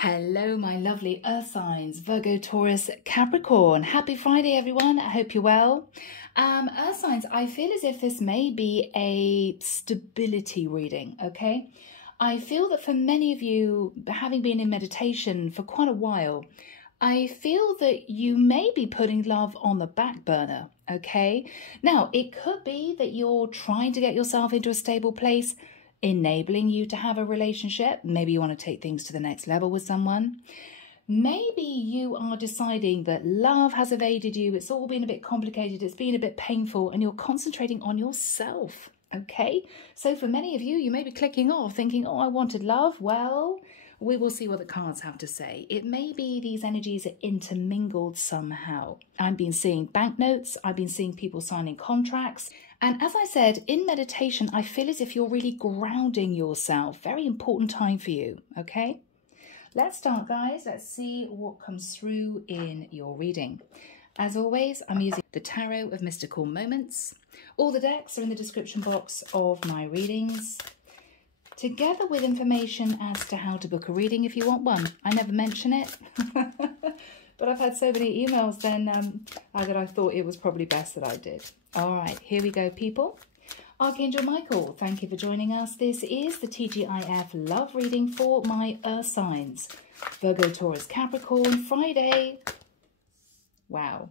Hello, my lovely earth signs, Virgo, Taurus, Capricorn. Happy Friday, everyone. I hope you're well. Earth signs, I feel as if this may be a stability reading, okay? I feel that for many of you, having been in meditation for quite a while, I feel that you may be putting love on the back burner, okay? Now, it could be that you're trying to get yourself into a stable place, enabling you to have a relationship. Maybe you want to take things to the next level with someone. Maybe you are deciding that love has evaded you. It's all been a bit complicated. It's been a bit painful and you're concentrating on yourself. Okay. So for many of you, you may be clicking off thinking, oh, I wanted love. Well, we will see what the cards have to say. It may be these energies are intermingled somehow. I've been seeing banknotes. I've been seeing people signing contracts. And as I said, in meditation, I feel as if you're really grounding yourself. Very important time for you, okay? Let's start, guys. Let's see what comes through in your reading. As always, I'm using the Tarot of Mystical Moments. All the decks are in the description box of my readings, together with information as to how to book a reading if you want one. I never mention it, but I've had so many emails then that I thought it was probably best that I did. All right, here we go, people. Archangel Michael, thank you for joining us. This is the T.G.I.F love reading for my earth signs. Virgo, Taurus, Capricorn, Friday. Wow.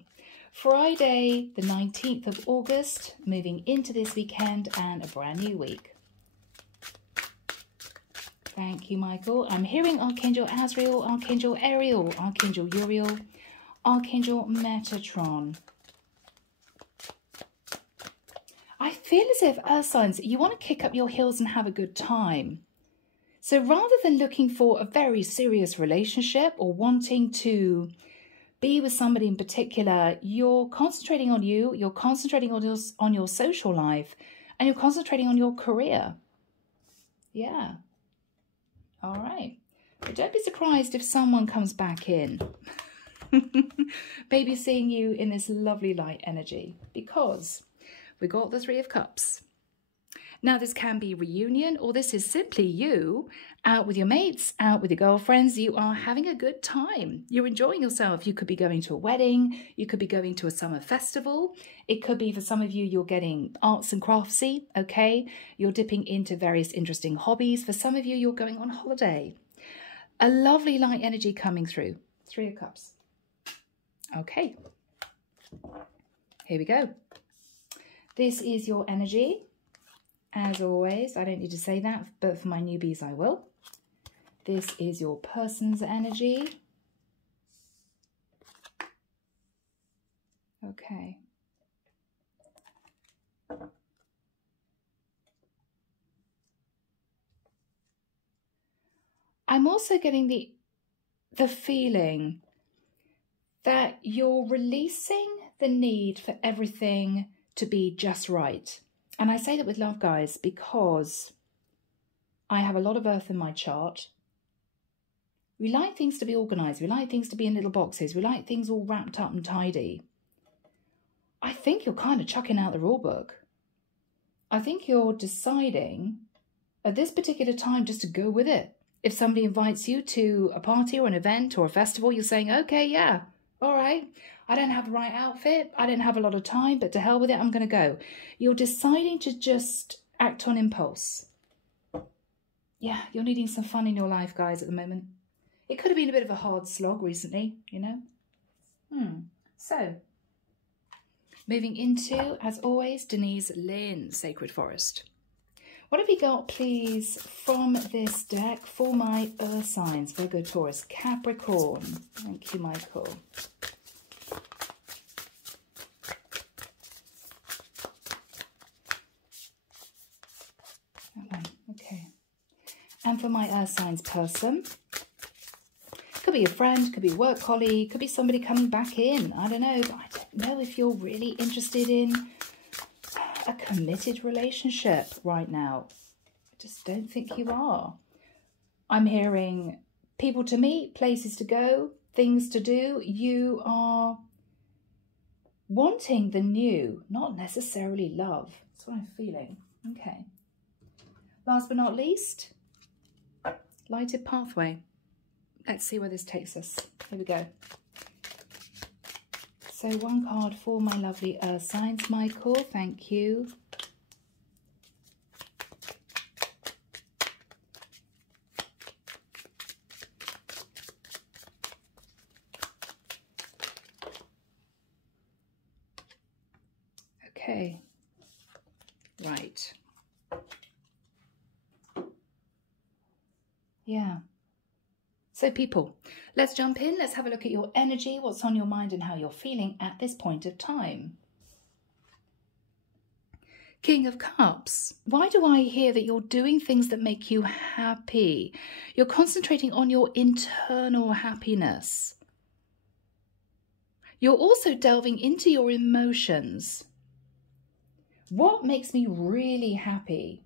Friday, the 19th of August, moving into this weekend and a brand new week. Thank you, Michael. I'm hearing Archangel Azrael, Archangel Ariel, Archangel Uriel, Archangel Metatron. I feel as if, earth signs, you want to kick up your heels and have a good time. So rather than looking for a very serious relationship or wanting to be with somebody in particular, you're concentrating on you, you're concentrating on your social life, and you're concentrating on your career. Yeah. All right. But don't be surprised if someone comes back in. Maybe seeing you in this lovely light energy, because we got the Three of Cups. Now, this can be reunion, or this is simply you out with your mates, out with your girlfriends. You are having a good time. You're enjoying yourself. You could be going to a wedding. You could be going to a summer festival. It could be, for some of you, you're getting arts and craftsy, okay? You're dipping into various interesting hobbies. For some of you, you're going on holiday. A lovely light energy coming through. Three of Cups. Okay. Here we go. This is your energy. As always, I don't need to say that, but for my newbies, I will. This is your person's energy. Okay. I'm also getting the feeling that you're releasing the need for everything to be just right. And I say that with love, guys, because I have a lot of earth in my chart. We like things to be organized. We like things to be in little boxes. We like things all wrapped up and tidy. I think you're kind of chucking out the rule book. I think you're deciding at this particular time just to go with it. If somebody invites you to a party or an event or a festival, you're saying, okay, yeah, all right. I don't have the right outfit. I don't have a lot of time, but to hell with it, I'm going to go. You're deciding to just act on impulse. Yeah, you're needing some fun in your life, guys, at the moment. It could have been a bit of a hard slog recently, you know. So, moving into, as always, Denise, Linn, Sacred Forest. What have you got, please, from this deck for my earth signs? Virgo, Taurus, Capricorn. Thank you, Michael. Okay. And for my earth signs person, could be a friend, could be a work colleague, could be somebody coming back in. I don't know, but I don't know if you're really interested in a committed relationship right now. I just don't think you are. I'm hearing people to meet, places to go, things to do. You are wanting the new, not necessarily love. That's what I'm feeling. Okay. Last but not least, lighted pathway. Let's see where this takes us. Here we go. So one card for my lovely earth signs, Michael. Thank you. Okay. Right. Yeah. So people, let's jump in. Let's have a look at your energy, what's on your mind and how you're feeling at this point of time. King of Cups. Why do I hear that you're doing things that make you happy? You're concentrating on your internal happiness. You're also delving into your emotions. What makes me really happy?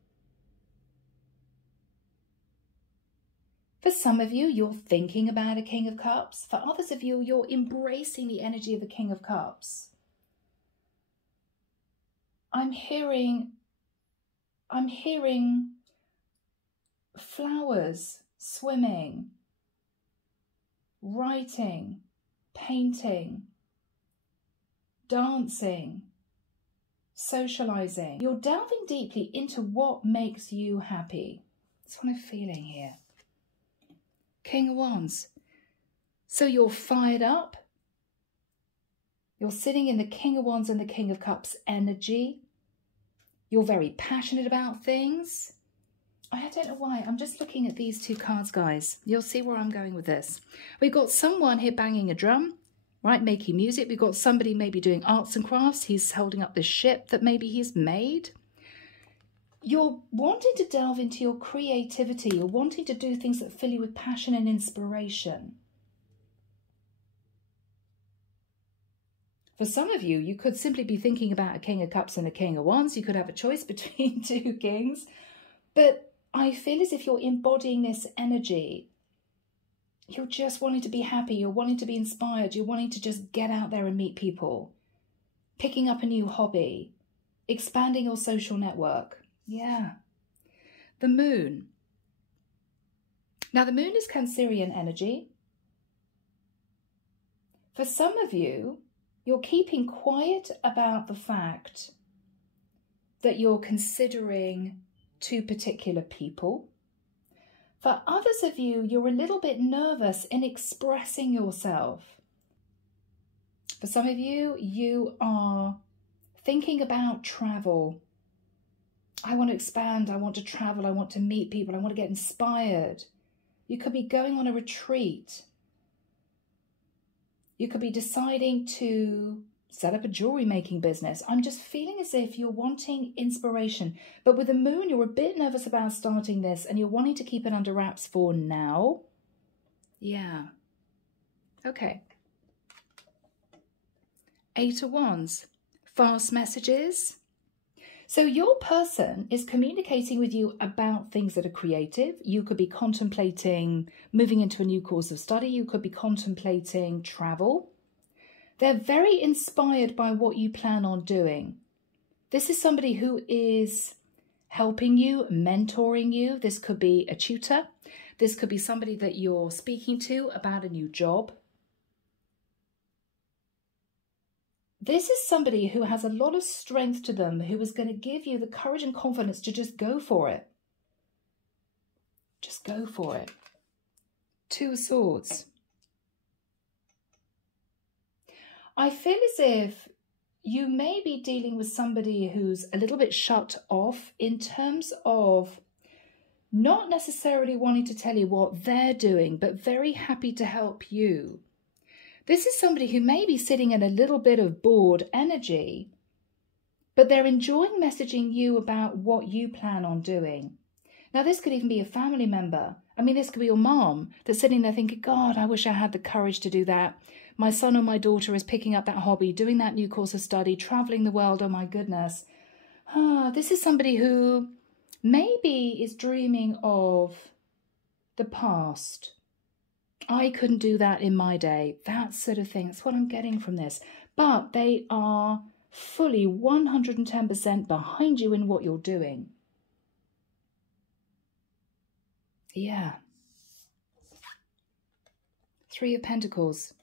For some of you, you're thinking about a King of Cups. For others of you, you're embracing the energy of the King of Cups. I'm hearing flowers, swimming, writing, painting, dancing, socializing. You're delving deeply into what makes you happy. That's what I'm feeling here. King of Wands. So you're fired up. You're sitting in the King of Wands and the King of Cups energy. You're very passionate about things. I don't know why. I'm just looking at these two cards, guys. You'll see where I'm going with this. We've got someone here banging a drum, right, making music. We've got somebody maybe doing arts and crafts. He's holding up this ship that maybe he's made. You're wanting to delve into your creativity. You're wanting to do things that fill you with passion and inspiration. For some of you, you could simply be thinking about a King of Cups and a King of Wands. You could have a choice between two kings. But I feel as if you're embodying this energy. You're just wanting to be happy. You're wanting to be inspired. You're wanting to just get out there and meet people. Picking up a new hobby. Expanding your social network. Yeah. The moon. Now, the moon is Cancerian energy. For some of you, you're keeping quiet about the fact that you're considering two particular people. For others of you, you're a little bit nervous in expressing yourself. For some of you, you are thinking about travel. I want to expand, I want to travel, I want to meet people, I want to get inspired. You could be going on a retreat. You could be deciding to set up a jewelry making business. I'm just feeling as if you're wanting inspiration. But with the moon, you're a bit nervous about starting this and you're wanting to keep it under wraps for now. Yeah. Okay. 8 of Wands. Fast messages. So your person is communicating with you about things that are creative. You could be contemplating moving into a new course of study. You could be contemplating travel. They're very inspired by what you plan on doing. This is somebody who is helping you, mentoring you. This could be a tutor. This could be somebody that you're speaking to about a new job. This is somebody who has a lot of strength to them, who is going to give you the courage and confidence to just go for it. Just go for it. 2 of Swords. I feel as if you may be dealing with somebody who's a little bit shut off in terms of not necessarily wanting to tell you what they're doing, but very happy to help you. This is somebody who may be sitting in a little bit of bored energy, but they're enjoying messaging you about what you plan on doing. Now, this could even be a family member. I mean, this could be your mom that's sitting there thinking, God, I wish I had the courage to do that. My son or my daughter is picking up that hobby, doing that new course of study, traveling the world. Oh, my goodness. This is somebody who maybe is dreaming of the past. I couldn't do that in my day. That sort of thing. That's what I'm getting from this. But they are fully 110% behind you in what you're doing. Yeah. Three of Pentacles.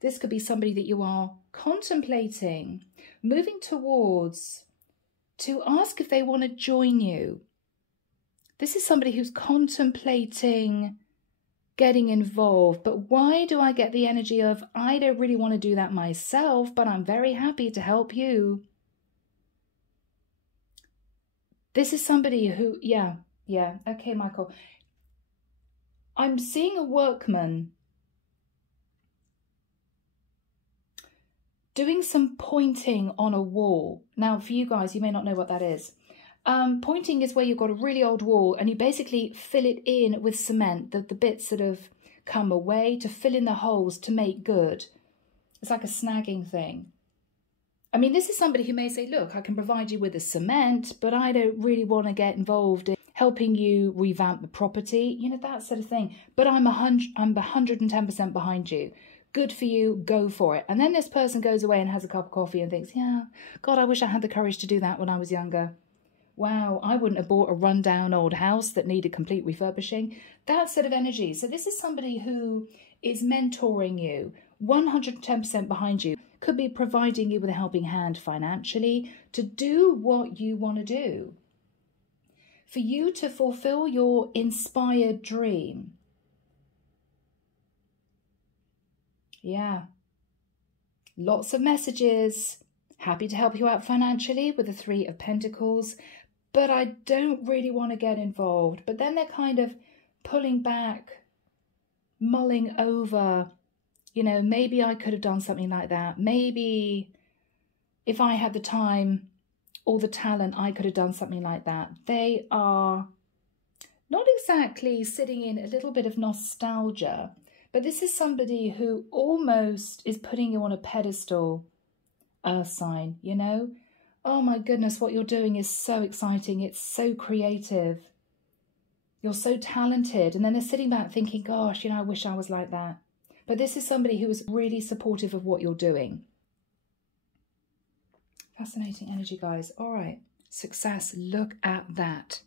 This could be somebody that you are contemplating, moving towards, to ask if they want to join you. This is somebody who's contemplating getting involved. But why do I get the energy of, I don't really want to do that myself, but I'm very happy to help you? This is somebody who, yeah, okay, Michael. I'm seeing a workman doing some pointing on a wall. Now, for you guys, you may not know what that is. Pointing is where you've got a really old wall and you basically fill it in with cement, the bits that have come away, to fill in the holes to make good. It's like a snagging thing. I mean, this is somebody who may say, look, I can provide you with the cement, but I don't really want to get involved in helping you revamp the property, you know, that sort of thing. But I'm 110% behind you. Good for you, go for it. And then this person goes away and has a cup of coffee and thinks, yeah, God, I wish I had the courage to do that when I was younger. Wow, I wouldn't have bought a rundown old house that needed complete refurbishing. That sort of energy. So this is somebody who is mentoring you, 110% behind you, could be providing you with a helping hand financially to do what you want to do, for you to fulfill your inspired dream. Yeah. Lots of messages. Happy to help you out financially with the Three of Pentacles, but I don't really want to get involved. But then they're kind of pulling back, mulling over, you know, maybe I could have done something like that. Maybe if I had the time or the talent, I could have done something like that. They are not exactly sitting in a little bit of nostalgia, but this is somebody who almost is putting you on a pedestal, Earth sign, you know? Oh my goodness, what you're doing is so exciting. It's so creative. You're so talented. And then they're sitting back thinking, gosh, you know, I wish I was like that. But this is somebody who is really supportive of what you're doing. Fascinating energy, guys. All right. Success. Look at that.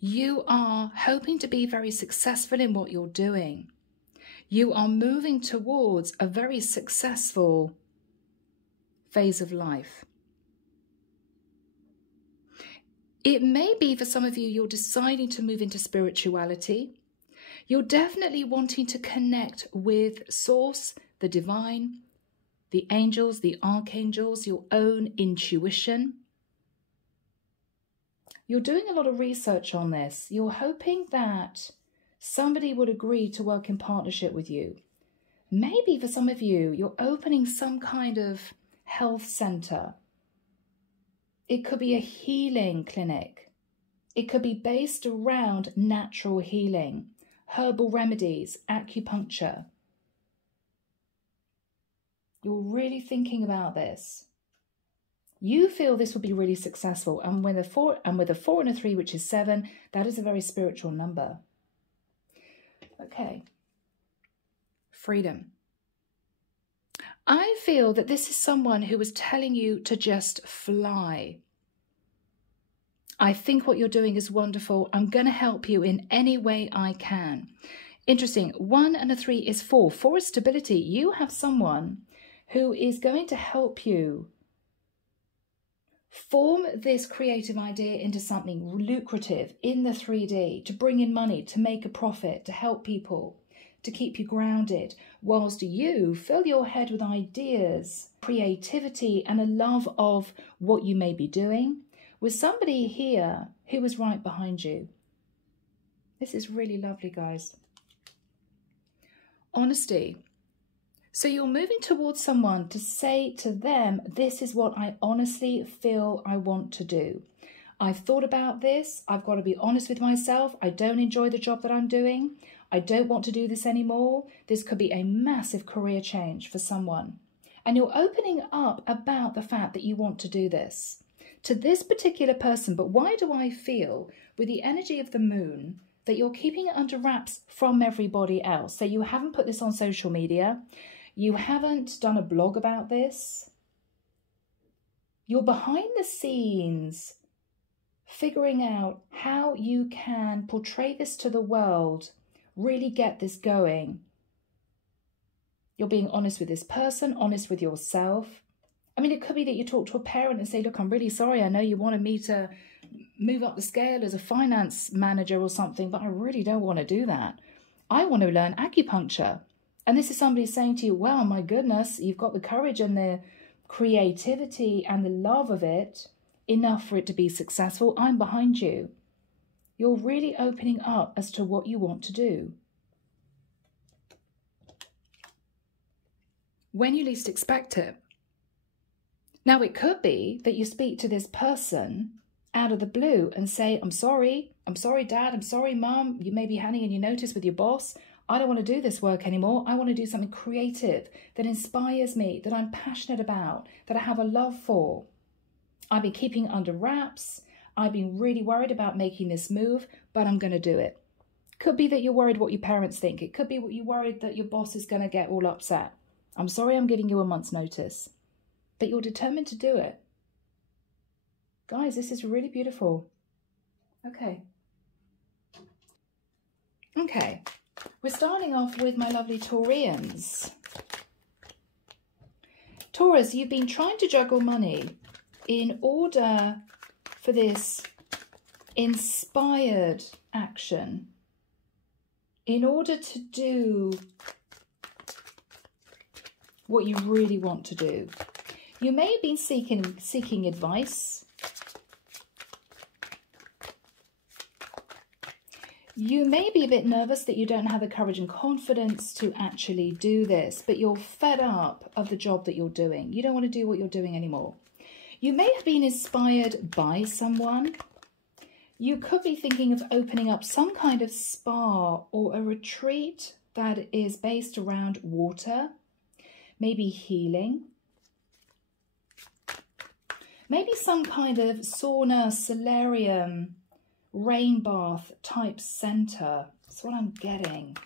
You are hoping to be very successful in what you're doing. You are moving towards a very successful phase of life. It may be for some of you, you're deciding to move into spirituality. You're definitely wanting to connect with Source, the divine, the angels, the archangels, your own intuition. You're doing a lot of research on this. You're hoping that somebody would agree to work in partnership with you. Maybe for some of you, you're opening some kind of health center. It could be a healing clinic. It could be based around natural healing, herbal remedies, acupuncture. You're really thinking about this. You feel this will be really successful. And with a 4 and a 3, which is 7, that is a very spiritual number. Okay. Freedom. I feel that this is someone who is telling you to just fly. I think what you're doing is wonderful. I'm going to help you in any way I can. Interesting. 1 and a 3 is 4. 4 is stability. You have someone who is going to help you form this creative idea into something lucrative in the 3D, to bring in money, to make a profit, to help people, to keep you grounded, whilst you fill your head with ideas, creativity, and a love of what you may be doing, with somebody here who is right behind you. This is really lovely, guys. Honesty. So you're moving towards someone to say to them, this is what I honestly feel I want to do. I've thought about this. I've got to be honest with myself. I don't enjoy the job that I'm doing. I don't want to do this anymore. This could be a massive career change for someone. And you're opening up about the fact that you want to do this to this particular person. But why do I feel with the energy of the moon that you're keeping it under wraps from everybody else? So you haven't put this on social media. You haven't done a blog about this. You're behind the scenes figuring out how you can portray this to the world, really get this going. You're being honest with this person, honest with yourself. I mean, it could be that you talk to a parent and say, look, I'm really sorry. I know you wanted me to move up the scale as a finance manager or something, but I really don't want to do that. I want to learn acupuncture. And this is somebody saying to you, well, my goodness, you've got the courage and the creativity and the love of it enough for it to be successful. I'm behind you. You're really opening up as to what you want to do. When you least expect it. Now, it could be that you speak to this person out of the blue and say, I'm sorry, Dad, I'm sorry, Mum. You may be handing in your notice with your boss. I don't want to do this work anymore. I want to do something creative that inspires me, that I'm passionate about, that I have a love for. I've been keeping it under wraps. I've been really worried about making this move, but I'm going to do it. Could be that you're worried what your parents think. It could be what you're worried that your boss is going to get all upset. I'm sorry, I'm giving you a month's notice. But you're determined to do it. Guys, this is really beautiful. Okay. Okay. We're starting off with my lovely Taurians. Taurus, you've been trying to juggle money in order for this inspired action, in order to do what you really want to do. You may have been seeking advice. You may be a bit nervous that you don't have the courage and confidence to actually do this, but you're fed up of the job that you're doing. You don't want to do what you're doing anymore. You may have been inspired by someone. You could be thinking of opening up some kind of spa or a retreat that is based around water, maybe healing. Maybe some kind of sauna, solarium, rain bath type center. That's what I'm getting.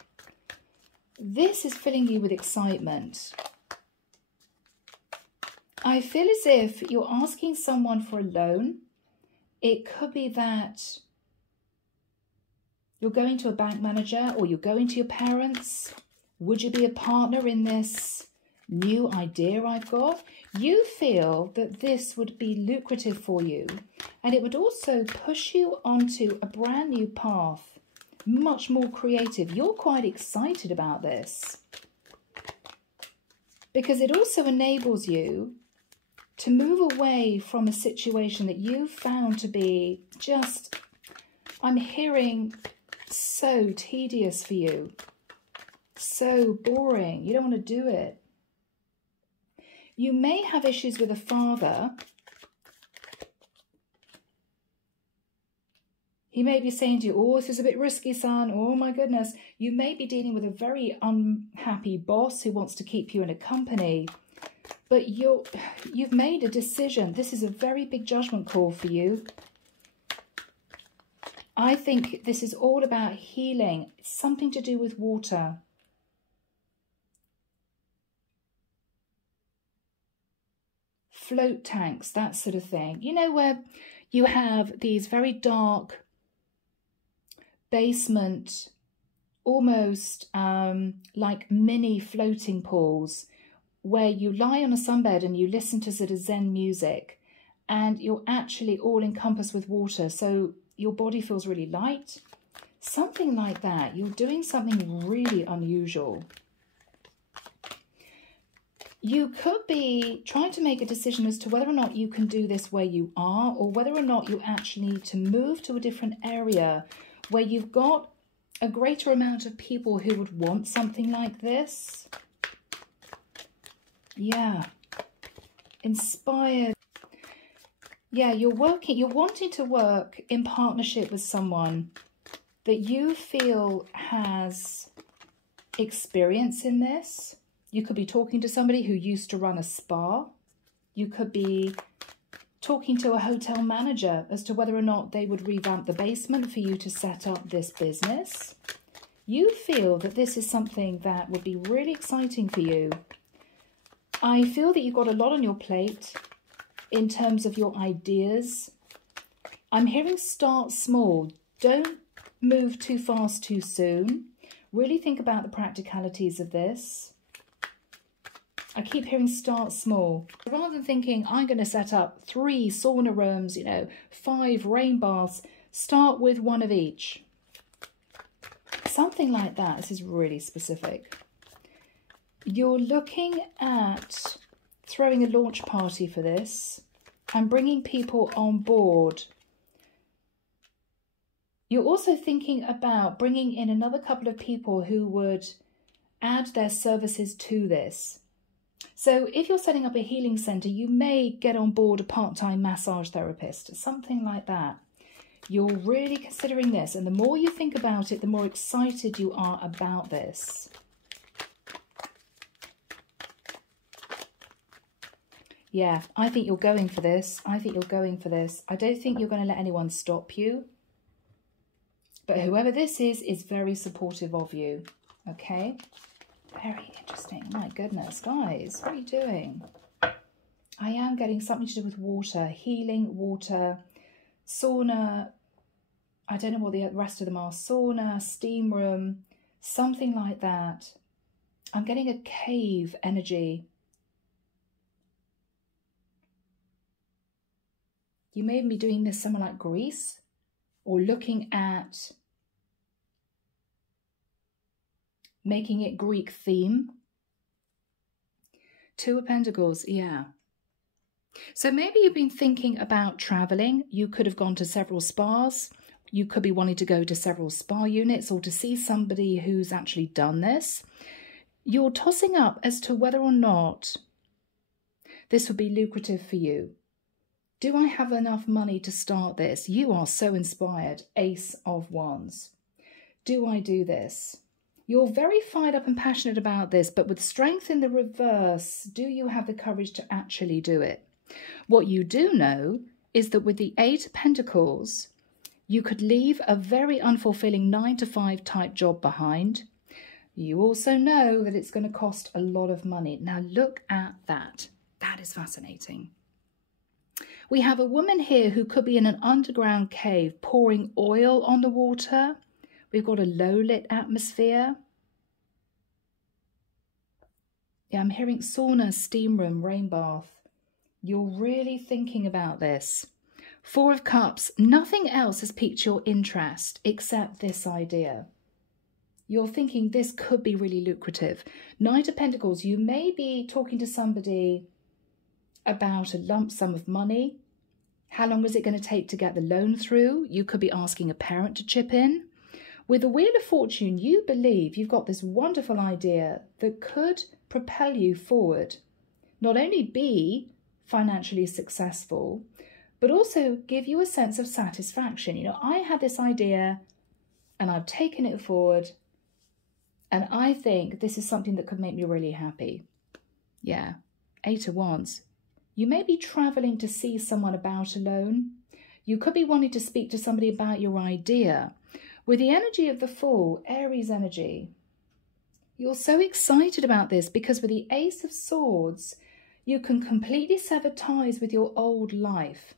This is filling you with excitement. I feel as if you're asking someone for a loan. It could be that you're going to a bank manager or you're going to your parents. Would you be a partner in this new idea I've got? You feel that this would be lucrative for you, and it would also push you onto a brand new path, much more creative. You're quite excited about this because it also enables you to move away from a situation that you found to be just, I'm hearing, so tedious for you, so boring. You don't want to do it. You may have issues with a father. He may be saying to you, oh, this is a bit risky, son. Oh, my goodness. You may be dealing with a very unhappy boss who wants to keep you in a company. But you've made a decision. This is a very big judgment call for you. I think this is all about healing. It's something to do with water. Float tanks, that sort of thing. You know, where you have these very dark basement, almost like mini floating pools, where you lie on a sunbed and you listen to sort of Zen music, and you're actually all encompassed with water, so your body feels really light. Something like that. You're doing something really unusual. You could be trying to make a decision as to whether or not you can do this where you are, or whether or not you actually need to move to a different area where you've got a greater amount of people who would want something like this. Yeah. Inspired. Yeah, you're wanting to work in partnership with someone that you feel has experience in this. You could be talking to somebody who used to run a spa. You could be talking to a hotel manager as to whether or not they would revamp the basement for you to set up this business. You feel that this is something that would be really exciting for you. I feel that you've got a lot on your plate in terms of your ideas. I'm hearing start small. Don't move too fast too soon. Really think about the practicalities of this. I keep hearing start small. Rather than thinking, I'm going to set up 3 sauna rooms, you know, 5 rain baths, start with 1 of each. Something like that. This is really specific. You're looking at throwing a launch party for this and bringing people on board. You're also thinking about bringing in another couple of people who would add their services to this. So if you're setting up a healing centre, you may get on board a part-time massage therapist, something like that. You're really considering this, and the more you think about it, the more excited you are about this. Yeah, I think you're going for this. I think you're going for this. I don't think you're going to let anyone stop you. But whoever this is very supportive of you. Okay? Very interesting. My goodness, guys, what are you doing? I am getting something to do with water, healing, water, sauna. I don't know what the rest of them are. Sauna, steam room, something like that. I'm getting a cave energy. You may even be doing this somewhere like Greece, or looking at making it Greek theme. 2 of Pentacles, yeah. So maybe you've been thinking about traveling. You could have gone to several spas. You could be wanting to go to several spa units or to see somebody who's actually done this. You're tossing up as to whether or not this would be lucrative for you. Do I have enough money to start this? You are so inspired. Ace of Wands. Do I do this? You're very fired up and passionate about this, but with strength in the reverse, do you have the courage to actually do it? What you do know is that with the 8 of Pentacles, you could leave a very unfulfilling 9-to-5 type job behind. You also know that it's going to cost a lot of money. Now look at that. That is fascinating. We have a woman here who could be in an underground cave pouring oil on the water. We've got a low-lit atmosphere. Yeah, I'm hearing sauna, steam room, rain bath. You're really thinking about this. 4 of Cups. Nothing else has piqued your interest except this idea. You're thinking this could be really lucrative. 9 of Pentacles. You may be talking to somebody about a lump sum of money. How long was it going to take to get the loan through? You could be asking a parent to chip in. With the Wheel of Fortune, you believe you've got this wonderful idea that could propel you forward. Not only be financially successful, but also give you a sense of satisfaction. You know, I had this idea and I've taken it forward, and I think this is something that could make me really happy. Yeah, 8 of Wands. You may be traveling to see someone about a loan. You could be wanting to speak to somebody about your idea. With the energy of the Fool, Aries energy, you're so excited about this because with the Ace of Swords, you can completely sever ties with your old life.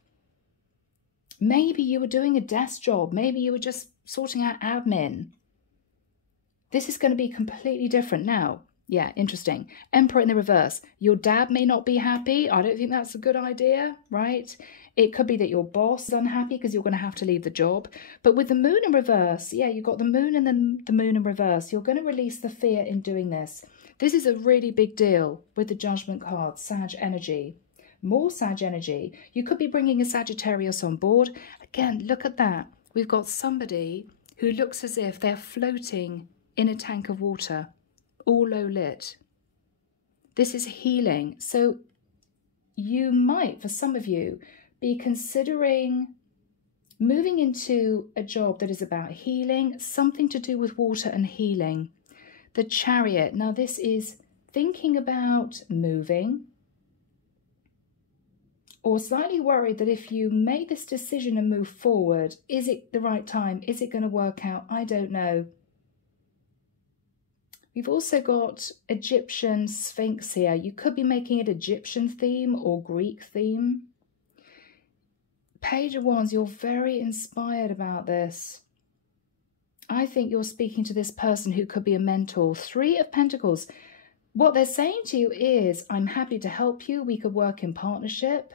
Maybe you were doing a desk job. Maybe you were just sorting out admin. This is going to be completely different now. Yeah, interesting. Emperor in the reverse. Your dad may not be happy. I don't think that's a good idea, right? It could be that your boss is unhappy because you're going to have to leave the job. But with the Moon in reverse, yeah, you've got the Moon and then the Moon in reverse. You're going to release the fear in doing this. This is a really big deal with the Judgment card, Sag energy. More Sag energy. You could be bringing a Sagittarius on board. Again, look at that. We've got somebody who looks as if they're floating in a tank of water, all low lit. This is healing. So you might, for some of you, be considering moving into a job that is about healing, something to do with water and healing. The Chariot. Now this is thinking about moving, or slightly worried that if you make this decision and move forward, is it the right time? Is it going to work out? I don't know. We've also got Egyptian Sphinx here. You could be making it Egyptian theme or Greek theme. Page of Wands, you're very inspired about this. I think you're speaking to this person who could be a mentor. 3 of Pentacles. What they're saying to you is, I'm happy to help you. We could work in partnership,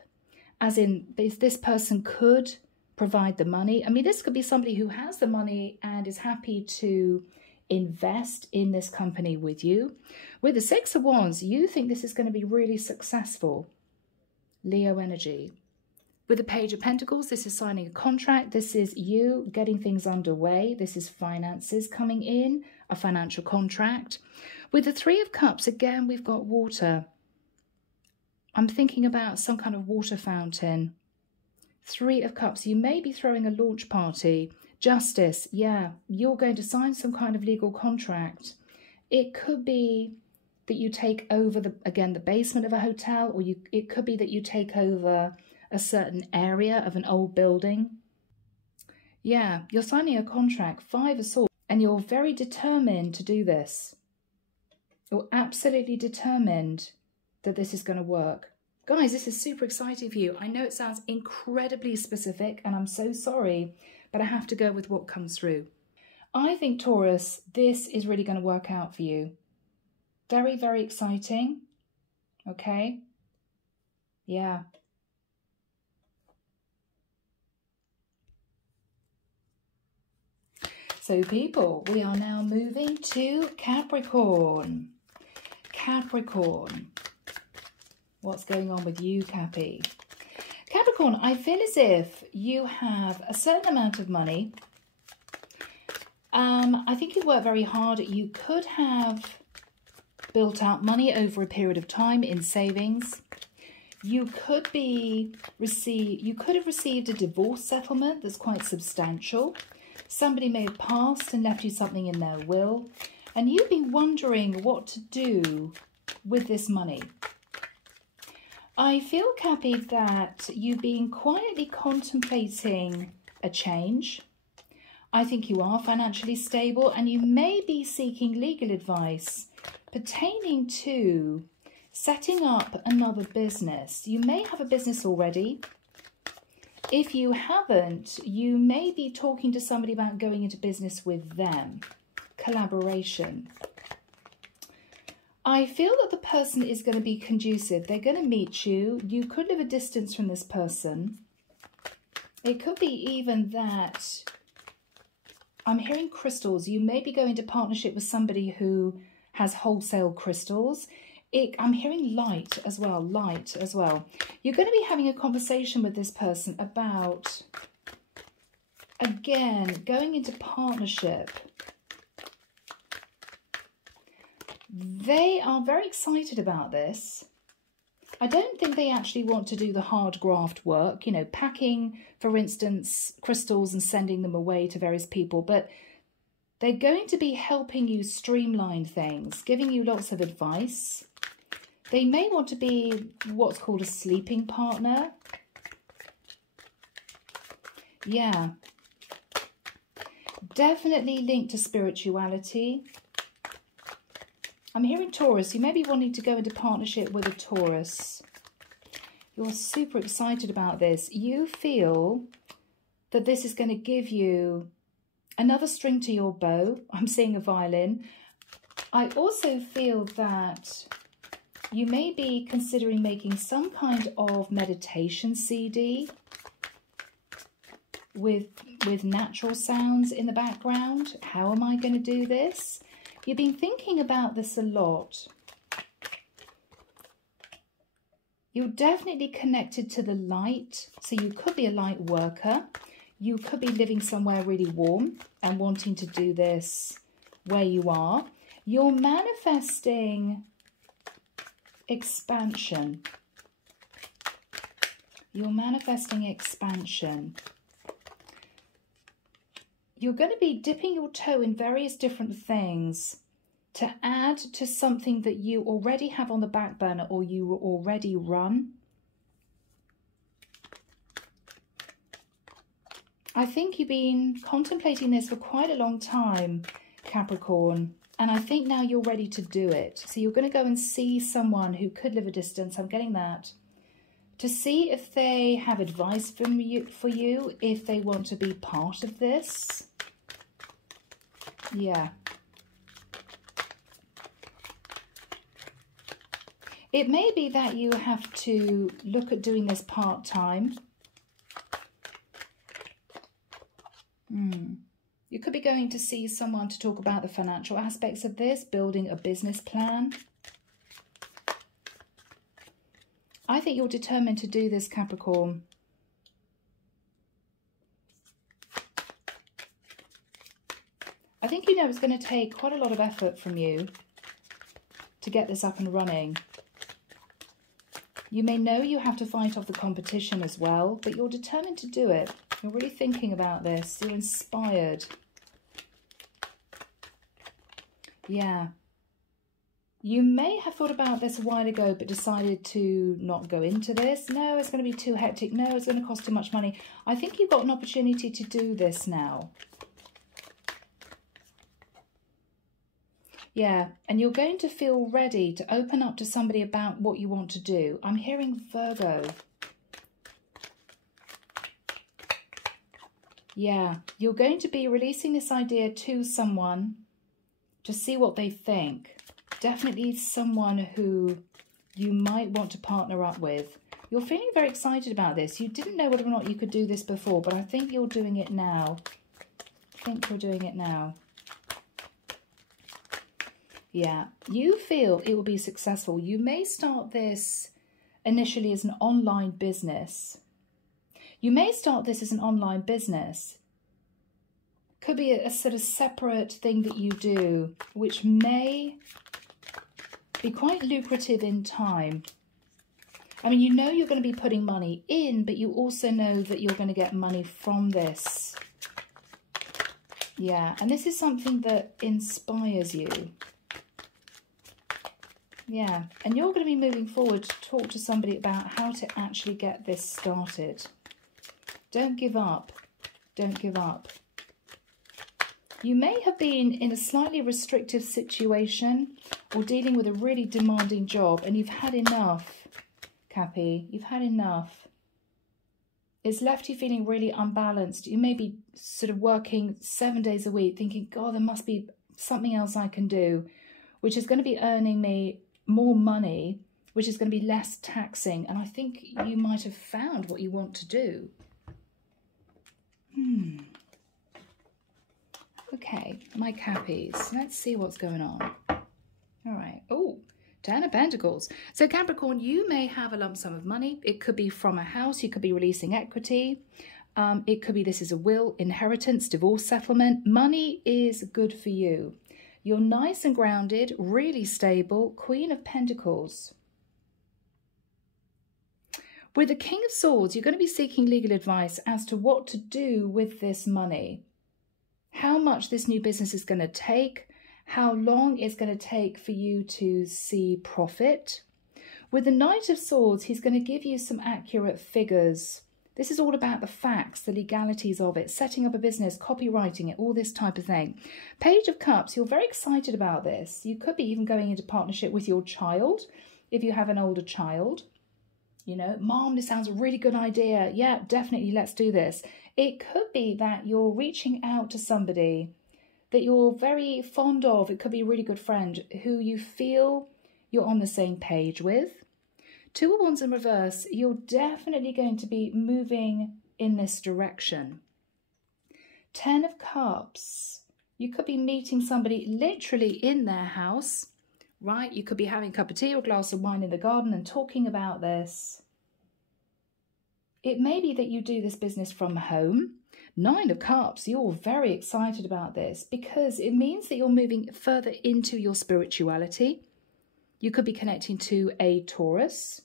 as in this person could provide the money. I mean, this could be somebody who has the money and is happy to invest in this company with you. With the Six of Wands, you think this is going to be really successful. Leo energy. With the Page of Pentacles, this is signing a contract. This is you getting things underway. This is finances coming in, a financial contract. With the Three of Cups, again, we've got water. I'm thinking about some kind of water fountain. Three of Cups, you may be throwing a launch party. Justice, yeah, you're going to sign some kind of legal contract. It could be that you take over, the basement of a hotel, or it could be that you take over a certain area of an old building. Yeah, you're signing a contract, Five of Swords, and you're very determined to do this. You're absolutely determined that this is going to work. Guys, this is super exciting for you. I know it sounds incredibly specific, and I'm so sorry, but I have to go with what comes through. I think, Taurus, this is really going to work out for you. Very, very exciting. Okay? Yeah. So people, we are now moving to Capricorn. Capricorn. What's going on with you, Cappy? Capricorn, I feel as if you have a certain amount of money. I think you work very hard. You could have built out money over a period of time in savings. You could have received a divorce settlement that's quite substantial. Somebody may have passed and left you something in their will, and you've been wondering what to do with this money. I feel, Cappy, that you've been quietly contemplating a change. I think you are financially stable, and you may be seeking legal advice pertaining to setting up another business. You may have a business already. If you haven't, you may be talking to somebody about going into business with them. Collaboration. I feel that the person is going to be conducive. They're going to meet you. You could live a distance from this person. It could be even that I'm hearing crystals. You may be going into partnership with somebody who has wholesale crystals. I'm hearing light as well, You're going to be having a conversation with this person about, again, going into partnership. They are very excited about this. I don't think they actually want to do the hard graft work, you know, packing, for instance, crystals and sending them away to various people, but they're going to be helping you streamline things, giving you lots of advice. They may want to be what's called a sleeping partner. Yeah. Definitely linked to spirituality. I'm hearing Taurus. You may be wanting to go into partnership with a Taurus. You're super excited about this. You feel that this is going to give you another string to your bow. I'm seeing a violin. I also feel that you may be considering making some kind of meditation CD with natural sounds in the background. How am I going to do this? You've been thinking about this a lot. You're definitely connected to the light. So you could be a light worker. You could be living somewhere really warm and wanting to do this where you are. You're manifesting expansion. You're manifesting expansion. You're going to be dipping your toe in various different things to add to something that you already have on the back burner or you already run. I think you've been contemplating this for quite a long time, Capricorn, and I think now you're ready to do it. So you're going to go and see someone who could live a distance, I'm getting that, to see if they have advice for you, if they want to be part of this. Yeah. It may be that you have to look at doing this part-time. You could be going to see someone to talk about the financial aspects of this, building a business plan. I think you're determined to do this, Capricorn. I think you know it's going to take quite a lot of effort from you to get this up and running. You may know you have to fight off the competition as well, but you're determined to do it. You're really thinking about this. You're inspired. Yeah. You may have thought about this a while ago, but decided to not go into this. No, it's going to be too hectic. No, it's going to cost too much money. I think you've got an opportunity to do this now. Yeah, and you're going to feel ready to open up to somebody about what you want to do. I'm hearing Virgo. Yeah, you're going to be releasing this idea to someone to see what they think. Definitely someone who you might want to partner up with. You're feeling very excited about this. You didn't know whether or not you could do this before, but I think you're doing it now. I think you're doing it now. Yeah, you feel it will be successful. You may start this initially as an online business. You may start this as an online business. Could be a sort of separate thing that you do, which may be quite lucrative in time. I mean, you know you're going to be putting money in, but you also know that you're going to get money from this. Yeah, and this is something that inspires you. Yeah, and you're going to be moving forward to talk to somebody about how to actually get this started. Don't give up. Don't give up. You may have been in a slightly restrictive situation or dealing with a really demanding job, and you've had enough, Cappy. You've had enough. It's left you feeling really unbalanced. You may be sort of working 7 days a week thinking, God, there must be something else I can do, which is going to be earning me more money, which is going to be less taxing. And I think you might have found what you want to do. Okay, my Cappies. Let's see what's going on. All right. Oh, 10 of Pentacles. So Capricorn, you may have a lump sum of money. It could be from a house. You could be releasing equity. It could be this is a will, inheritance, divorce settlement. Money is good for you. You're nice and grounded, really stable. Queen of Pentacles. With the King of Swords, you're going to be seeking legal advice as to what to do with this money. How much this new business is going to take. How long it's going to take for you to see profit. With the Knight of Swords, he's going to give you some accurate figures. This is all about the facts, the legalities of it, setting up a business, copywriting it, all this type of thing. Page of Cups, you're very excited about this. You could be even going into partnership with your child if you have an older child. You know, Mom, this sounds a really good idea. Yeah, definitely, let's do this. It could be that you're reaching out to somebody that you're very fond of. It could be a really good friend who you feel you're on the same page with. Two of Wands in reverse, you're definitely going to be moving in this direction. 10 of Cups, you could be meeting somebody literally in their house, right? You could be having a cup of tea or a glass of wine in the garden and talking about this. It may be that you do this business from home. 9 of Cups, you're very excited about this because it means that you're moving further into your spirituality. You could be connecting to a Taurus.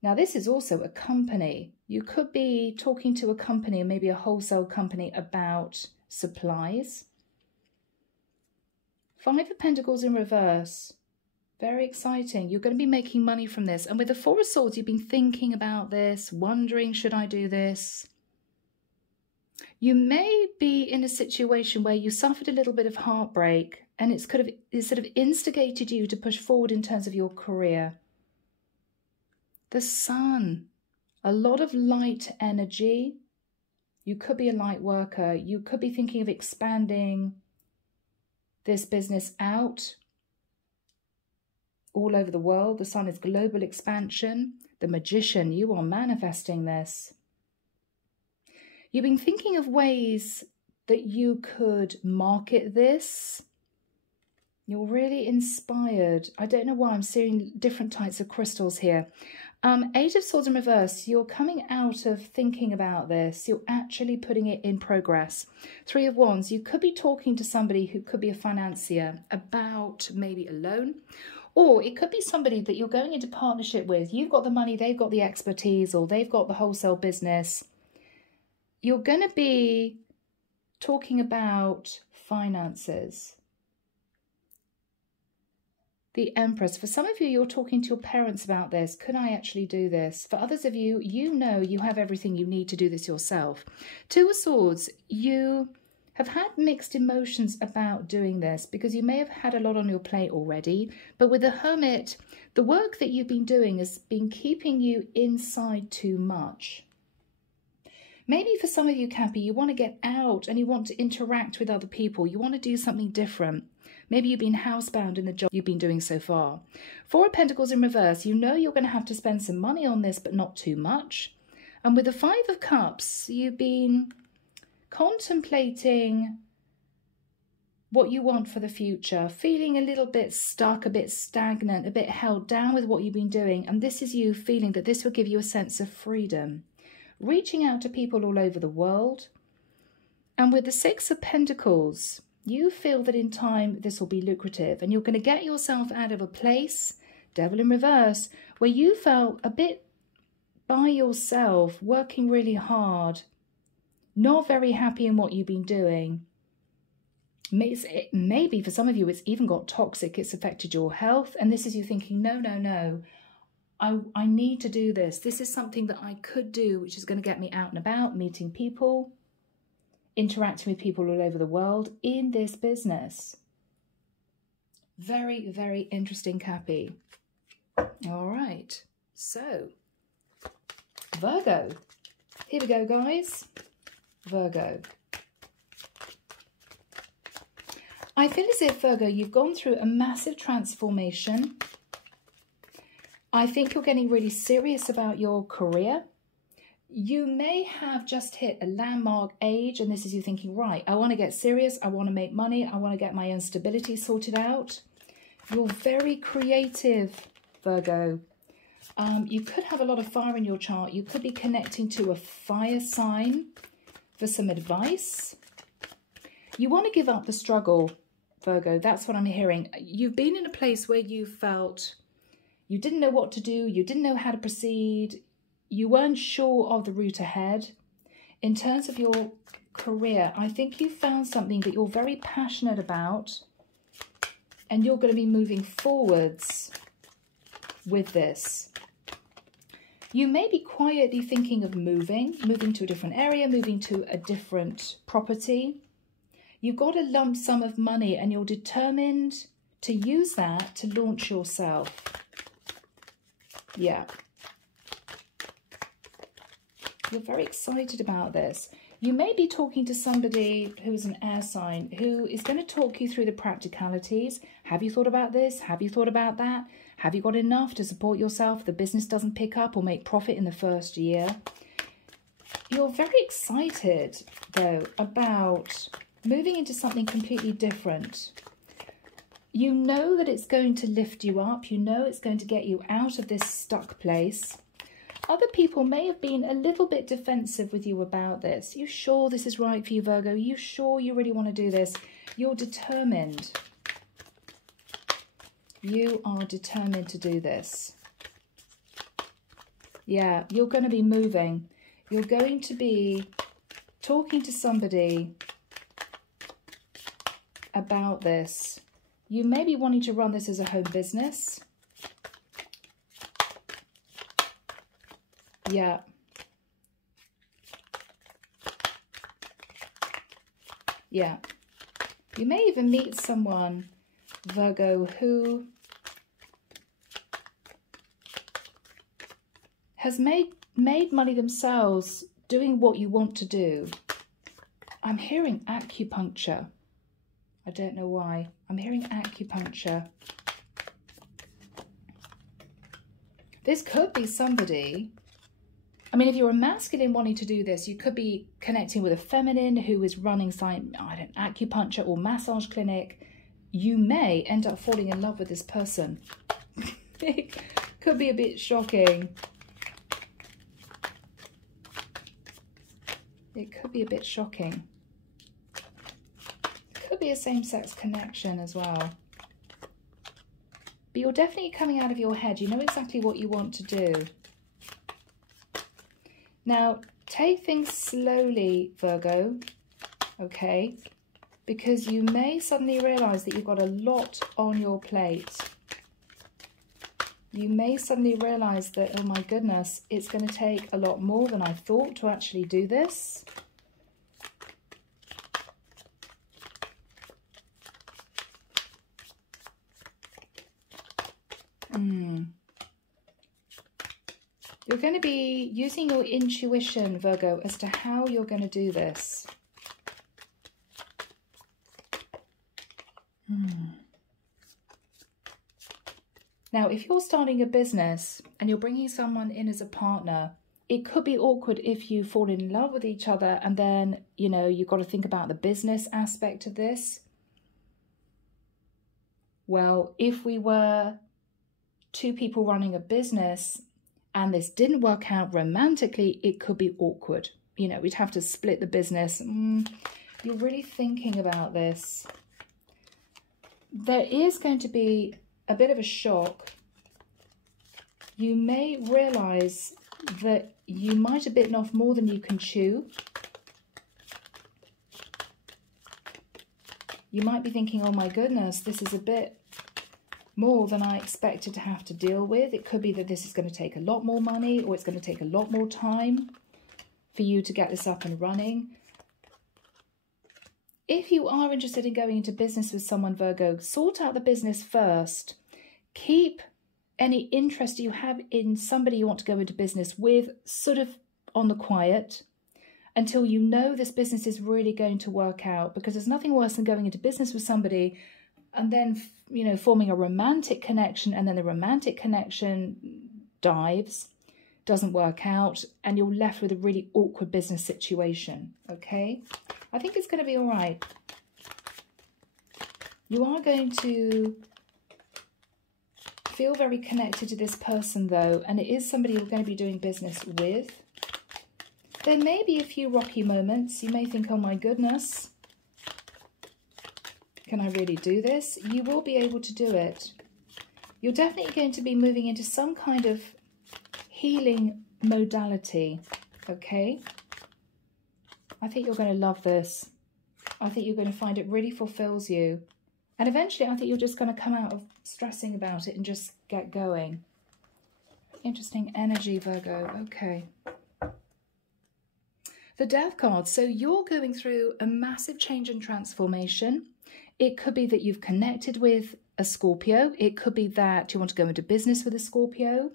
Now, this is also a company. You could be talking to a company, maybe a wholesale company, about supplies. 5 of Pentacles in reverse. Very exciting. You're going to be making money from this. And with the 4 of Swords, you've been thinking about this, wondering, should I do this? You may be in a situation where you suffered a little bit of heartbreak and it sort of instigated you to push forward in terms of your career. The Sun, a lot of light energy. You could be a light worker. You could be thinking of expanding this business out. all over the world. The sun is global expansion. The Magician, you are manifesting this. You've been thinking of ways that you could market this. You're really inspired. I don't know why I'm seeing different types of crystals here. Eight of Swords in reverse, you're coming out of thinking about this. You're actually putting it in progress. Three of Wands, you could be talking to somebody who could be a financier about maybe a loan. Or it could be somebody that you're going into partnership with. You've got the money, they've got the expertise, or they've got the wholesale business. You're going to be talking about finances. The Empress. For some of you, you're talking to your parents about this. Could I actually do this? For others of you, you know you have everything you need to do this yourself. Two of Swords. You have had mixed emotions about doing this because you may have had a lot on your plate already. But with the Hermit, the work that you've been doing has been keeping you inside too much. Maybe for some of you, Cappy, you want to get out and you want to interact with other people. You want to do something different. Maybe you've been housebound in the job you've been doing so far. Four of Pentacles in reverse, you know you're going to have to spend some money on this, but not too much. And with the Five of Cups, you've been contemplating what you want for the future, feeling a little bit stuck, a bit stagnant, a bit held down with what you've been doing. And this is you feeling that this will give you a sense of freedom. Reaching out to people all over the world. And with the Six of Pentacles, you feel that in time this will be lucrative and you're going to get yourself out of a place, Devil in reverse, where you felt a bit by yourself, working really hard, not very happy in what you've been doing. Maybe for some of you it's even got toxic, it's affected your health, and this is you thinking, no, no, no, I need to do this. This is something that I could do, which is going to get me out and about, meeting people, interacting with people all over the world in this business. Very, very interesting, Cappy. All right, so Virgo. Here we go, guys. Virgo. I feel as if, Virgo, you've gone through a massive transformation. I think you're getting really serious about your career. You may have just hit a landmark age, and this is you thinking, right, I want to get serious, I want to make money, I want to get my own stability sorted out. You're very creative, Virgo. You could have a lot of fire in your chart. You could be connecting to a fire sign for some advice. You want to give up the struggle, Virgo. That's what I'm hearing. You've been in a place where you felt you didn't know what to do. You didn't know how to proceed. You weren't sure of the route ahead. In terms of your career, I think you found something that you're very passionate about and you're going to be moving forwards with this. You may be quietly thinking of moving to a different area, moving to a different property. You've got a lump sum of money and you're determined to use that to launch yourself. Yeah. You're very excited about this. You may be talking to somebody who's an air sign who is going to talk you through the practicalities. Have you thought about this? Have you thought about that? Have you got enough to support yourself? The business doesn't pick up or make profit in the first year. You're very excited, though, about moving into something completely different. You know that it's going to lift you up. You know it's going to get you out of this stuck place. Other people may have been a little bit defensive with you about this. You sure this is right for you, Virgo? You sure you really want to do this? You're determined. You are determined to do this. Yeah, you're going to be moving. You're going to be talking to somebody about this. You may be wanting to run this as a home business. Yeah. Yeah. You may even meet someone, Virgo, who has made money themselves doing what you want to do. I'm hearing acupuncture. I don't know why. I'm hearing acupuncture. This could be somebody, I mean, if you're a masculine wanting to do this, you could be connecting with a feminine who is running some, I don't know, acupuncture or massage clinic. You may end up falling in love with this person. It could be a bit shocking. It could be a bit shocking. Could be a same-sex connection as well. But you're definitely coming out of your head. You know exactly what you want to do. Now, take things slowly, Virgo, okay? Because you may suddenly realise that you've got a lot on your plate. You may suddenly realise that, oh my goodness, it's going to take a lot more than I thought to actually do this. You're going to be using your intuition, Virgo, as to how you're going to do this. Now, if you're starting a business and you're bringing someone in as a partner, it could be awkward if you fall in love with each other and then, you know, you've got to think about the business aspect of this. Well, if we were two people running a business and this didn't work out romantically, it could be awkward. You know, we'd have to split the business. You're really thinking about this. There is going to be a bit of a shock. You may realise that you might have bitten off more than you can chew. You might be thinking, oh my goodness, this is a bit more than I expected to have to deal with. It could be that this is going to take a lot more money, or it's going to take a lot more time for you to get this up and running. If you are interested in going into business with someone, Virgo, sort out the business first. Keep any interest you have in somebody you want to go into business with sort of on the quiet until you know this business is really going to work out, because there's nothing worse than going into business with somebody and then, you know, forming a romantic connection, and then the romantic connection dives, doesn't work out, and you're left with a really awkward business situation, okay? I think it's going to be all right. You are going to feel very connected to this person, though, and it is somebody you're going to be doing business with. There may be a few rocky moments. You may think, oh my goodness, can I really do this? You will be able to do it. You're definitely going to be moving into some kind of healing modality, okay? I think you're going to love this. I think you're going to find it really fulfills you. And eventually, I think you're just going to come out of stressing about it and just get going. Interesting energy, Virgo. Okay. The Death card. So you're going through a massive change and transformation. It could be that you've connected with a Scorpio. It could be that you want to go into business with a Scorpio.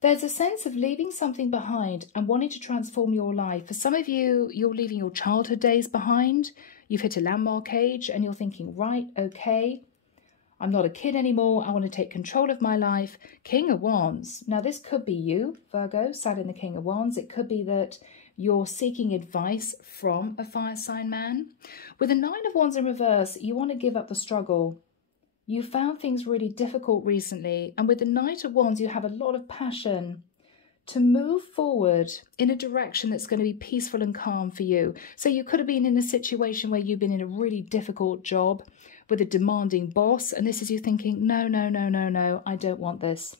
There's a sense of leaving something behind and wanting to transform your life. For some of you, you're leaving your childhood days behind. You've hit a landmark age and you're thinking, right, okay, I'm not a kid anymore. I want to take control of my life. King of Wands. Now, this could be you, Virgo, sat in the King of Wands. It could be that you're seeking advice from a fire sign man. With the Nine of Wands in reverse, you want to give up the struggle. You found things really difficult recently, and with the Knight of Wands, you have a lot of passion to move forward in a direction that's going to be peaceful and calm for you. So you could have been in a situation where you've been in a really difficult job with a demanding boss, and this is you thinking, no, no, no, no, no, I don't want this.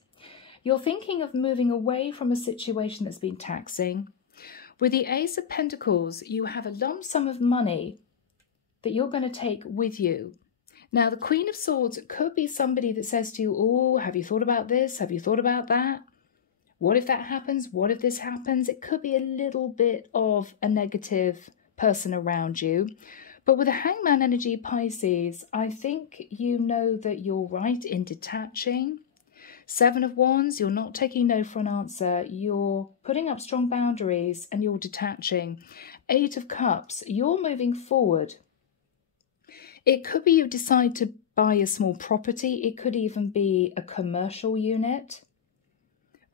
You're thinking of moving away from a situation that's been taxing. With the Ace of Pentacles, you have a lump sum of money that you're going to take with you. Now, the Queen of Swords could be somebody that says to you, oh, have you thought about this? Have you thought about that? What if that happens? What if this happens? It could be a little bit of a negative person around you. But with the Hangman energy, Pisces, I think you know that you're right in detaching. Seven of Wands, you're not taking no for an answer. You're putting up strong boundaries and you're detaching. Eight of Cups, you're moving forward. It could be you decide to buy a small property. It could even be a commercial unit.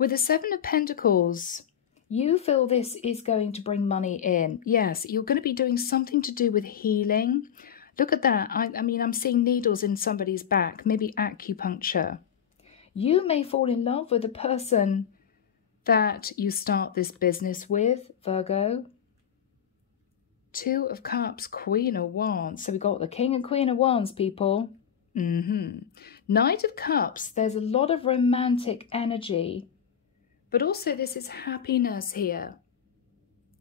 With the Seven of Pentacles, you feel this is going to bring money in. Yes, you're going to be doing something to do with healing. Look at that. I mean, I'm seeing needles in somebody's back, maybe acupuncture. You may fall in love with the person that you start this business with, Virgo. Two of Cups, Queen of Wands. So we've got the King and Queen of Wands, people. Knight of Cups, there's a lot of romantic energy. But also this is happiness here.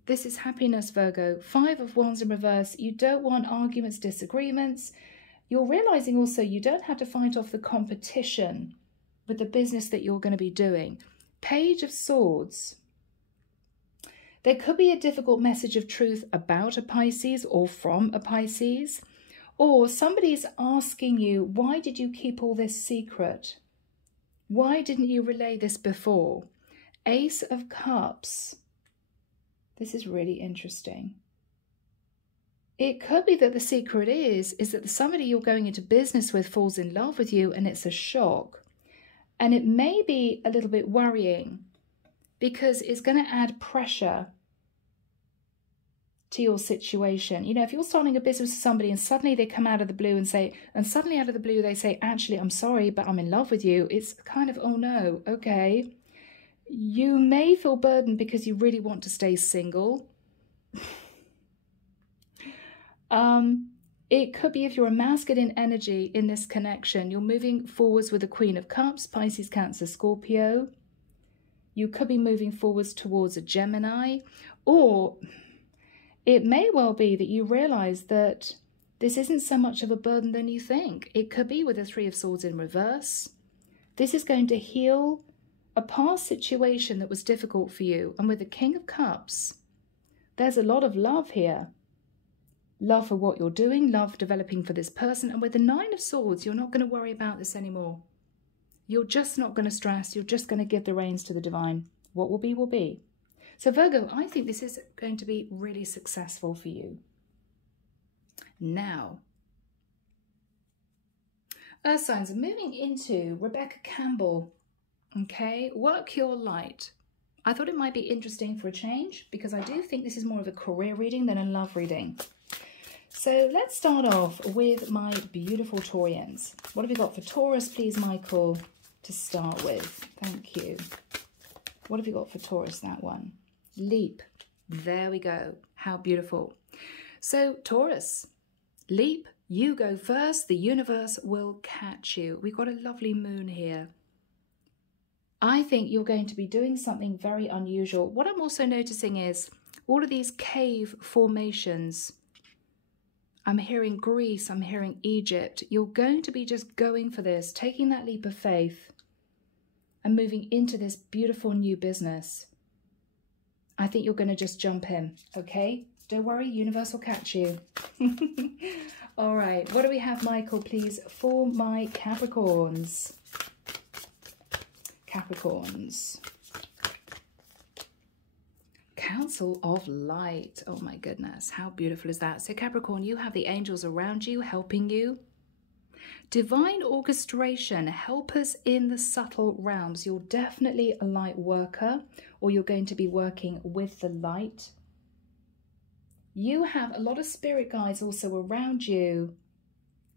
This is happiness, Virgo. Five of Wands in reverse. You don't want arguments, disagreements. You're realizing also you don't have to fight off the competition with the business that you're going to be doing. Page of Swords. There could be a difficult message of truth about a Pisces or from a Pisces. Or somebody's asking you, why did you keep all this secret? Why didn't you relay this before? Ace of Cups. This is really interesting. It could be that the secret is that somebody you're going into business with falls in love with you and it's a shock. And it may be a little bit worrying because it's going to add pressure to your situation. You know, if you're starting a business with somebody and suddenly they come out of the blue and say, they say, actually, I'm sorry, but I'm in love with you. It's kind of, oh no, okay. You may feel burdened because you really want to stay single. It could be if you're a masculine energy in this connection, you're moving forwards with the Queen of Cups, Pisces, Cancer, Scorpio. You could be moving forwards towards a Gemini, or it may well be that you realize that this isn't so much of a burden than you think. It could be with the Three of Swords in reverse. This is going to heal a past situation that was difficult for you. And with the King of Cups, there's a lot of love here. Love for what you're doing, love developing for this person. And with the Nine of Swords, you're not going to worry about this anymore. You're just not going to stress. You're just going to give the reins to the divine. What will be, will be. So Virgo, I think this is going to be really successful for you. Now, Earth signs are moving into Rebecca Campbell. Okay, work your light. I thought it might be interesting for a change because I do think this is more of a career reading than a love reading. So let's start off with my beautiful Taurians. What have you got for Taurus, please, Michael, to start with? Thank you. What have you got for Taurus, that one? Leap. There we go. How beautiful. So Taurus, leap, you go first. The universe will catch you. We've got a lovely moon here. I think you're going to be doing something very unusual. What I'm also noticing is all of these cave formations. I'm hearing Greece, I'm hearing Egypt. You're going to be just going for this, taking that leap of faith and moving into this beautiful new business. I think you're going to just jump in, okay? Don't worry, universe will catch you. All right, what do we have, Michael, please, for my Capricorns? Capricorns. Council of Light. Oh my goodness, how beautiful is that? So Capricorn, you have the angels around you, helping you. Divine orchestration, helpers in the subtle realms. You're definitely a light worker, or you're going to be working with the light. You have a lot of spirit guides also around you,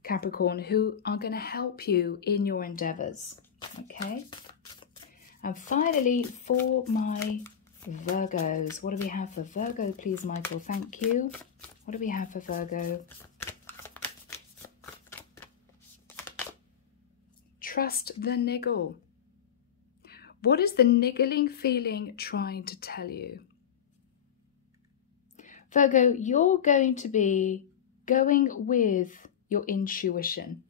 Capricorn, who are going to help you in your endeavors. Okay. And finally, for my Virgos, what do we have for Virgo, please, Michael? Thank you. What do we have for Virgo? Trust the niggle. What is the niggling feeling trying to tell you? Virgo, you're going to be going with your intuition.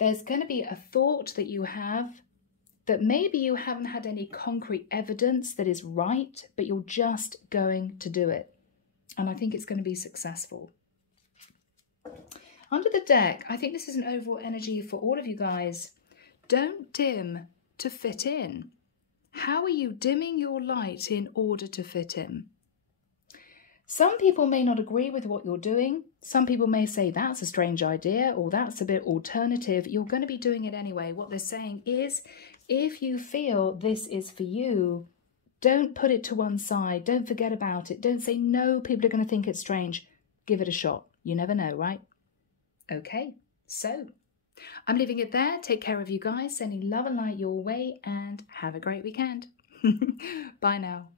There's going to be a thought that you have that maybe you haven't had any concrete evidence that is right, but you're just going to do it. And I think it's going to be successful. Under the deck, I think this is an overall energy for all of you guys. Don't dim to fit in. How are you dimming your light in order to fit in? Some people may not agree with what you're doing. Some people may say that's a strange idea or that's a bit alternative. You're going to be doing it anyway. What they're saying is if you feel this is for you, don't put it to one side. Don't forget about it. Don't say, no, people are going to think it's strange. Give it a shot. You never know, right? Okay, so I'm leaving it there. Take care of you guys. Sending love and light your way and have a great weekend. Bye now.